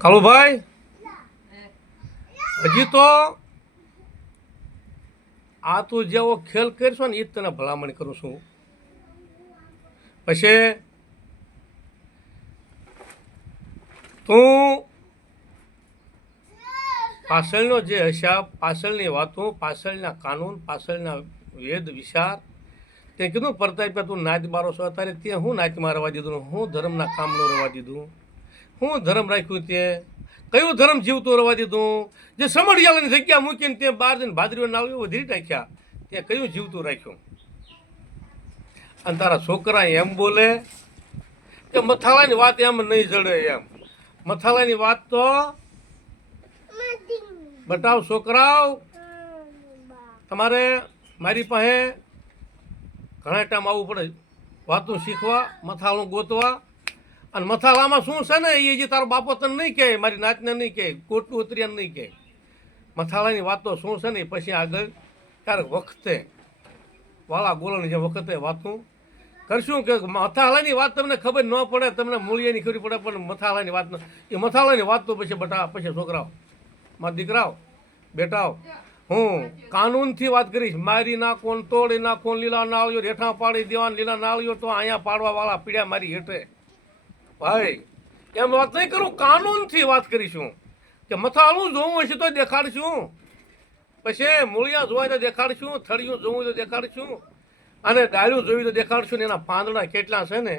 કાલુભાઈ, હજી તો આ તું જેવો ખેલ કરશો ને એ જ તને ભલામણ કરું છું. પછી તું પાછળનો જે હિસાબ, પાછળની વાતો, પાછળના કાનૂન, પાછળના વેદ વિચાર, તે કીધું પરતાપ્યા તું નાચ મારો છો. અત્યારે ત્યાં હું નાચ મારવા દીધું, હું ધર્મના કામ ન રવા દીધું, હું ધર્મ રાખ્યું ત્યાં કયું ધર્મ જીવતું રવા દીધું. જે સમડિયાળાની જગ્યા મૂકીને ત્યાં બહાર જઈને ભાદરીઓ નાળીઓ વધીરી નાખ્યા, ત્યાં કયું જીવતું રાખ્યું. અને તારા છોકરા એમ બોલે કે મથાળાની વાત એમ નહીં જડે. એમ મથાળાની વાત તો બતાવ છોકરાઓ. તમારે મારી પાસે ઘણા ટાઈમ આવવું પડે વાતું શીખવા, મથાળું ગોતવા. અને મથાળામાં શું છે ને એ જે તારો બાપો તને નહીં કહે, મારી નાચને નહીં કહે, કોટું ઉતર્યા નહીં કહે. મથાળાની વાતો શું છે ને પછી આગળ ક્યારેક વખતે વાળા ગોળાની જે વખતે વાતું કરશું કે મથાળાની વાત તમને ખબર ન પડે, તમને મૂળિયાની ખબર પડે, પણ મથાળાની વાત એ મથાળાની વાત તો પછી બટા પછી છોકરાઓ, મારા દીકરાઓ, બેટાઓ, હું કાનૂનથી વાત કરીશ. મારી ના કોણ તોડી ના કોણ લીલા નાળીઓ રેઠા પાડી દેવાના, લીલા નાળીઓ તો અહીંયા પાડવા વાળા પીડ્યા મારી હેઠે. ભાઈ એમ વાત નહીં કરું, કાનૂનથી વાત કરીશું. કે મથાળું જોવું હશે તો દેખાડશું, પછી મૂળિયા જોવાય તો દેખાડશું, થળિયું જોવું તો દેખાડશું, અને ડાળ્યું જોયું તો દેખાડશું. ને એના પાંદડા કેટલા છે ને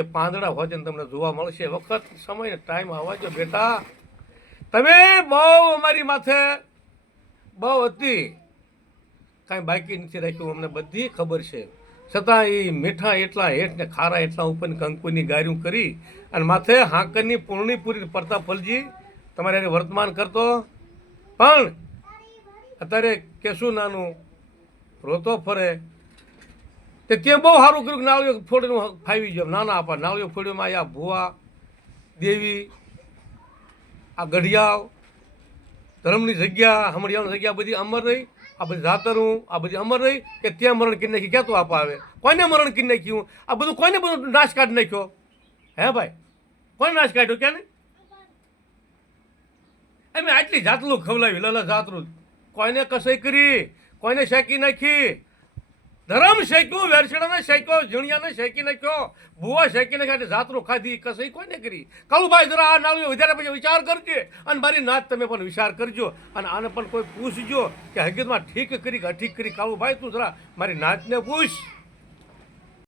એ પાંદડા હોય તમને જોવા મળશે. વખત સમય ટાઈમ આવવા બેટા. તમે બહુ અમારી માથે બહુ હતી, કાંઈ બાકી નથી રાખ્યું, અમને બધી ખબર છે. છતાં એ મીઠા એટલા હેઠ ને ખારા એટલા ઉપર કંકુની ગાર્યું કરી અને માથે હાંકરની પૂર્ણી પૂરી પરતા ફલજી તમારે વર્તમાન કરતો. પણ અત્યારે કેશું નાનું રોતો ફરે તે ત્યાં બહુ સારું કર્યું કે નાળીઓ ફોડીને ફાવી ગયો. નાના આપા નાળીઓ ફોડીમાં આ ભુવા દેવી, આ ગઢિયાવ, ધર્મની જગ્યા, હમડિયાની જગ્યા બધી અમર રહી. આ બધી જાતરું આ બધી અમર રહી કે ત્યાં મરણ કરી નાખી. ક્યાં તું આપા આવે કોઈને મરણ કરી નાખ્યું? આ બધું કોઈને બધું નાશ કાઢી નાખ્યો? હે ભાઈ, કોને નાશ કાઢ્યો? ક્યાં નહીં એમ આટલી જાતલું ખવલાવી લલ જાતરું કોઈને કસાઈ કરી, કોઈને શેકી નાખી. ધર્મ શેક્યું, વેરસડાને શેક્યો, ઝીણિયાને શેકી નાખ્યો, ભૂવા શેકી નાખ્યા, જાતરું ખાધી, કસાઈ કોઈને કરી. કાલુભાઈ જરા આ નાળીઓ વધારે પછી વિચાર કરજે, અને મારી નાત તમે પણ વિચાર કરજો. અને આને પણ કોઈ પૂછજો કે હકીકતમાં ઠીક કરી કે અઠીક કરી. કાલુભાઈ તું જરા મારી નાતને પૂછ.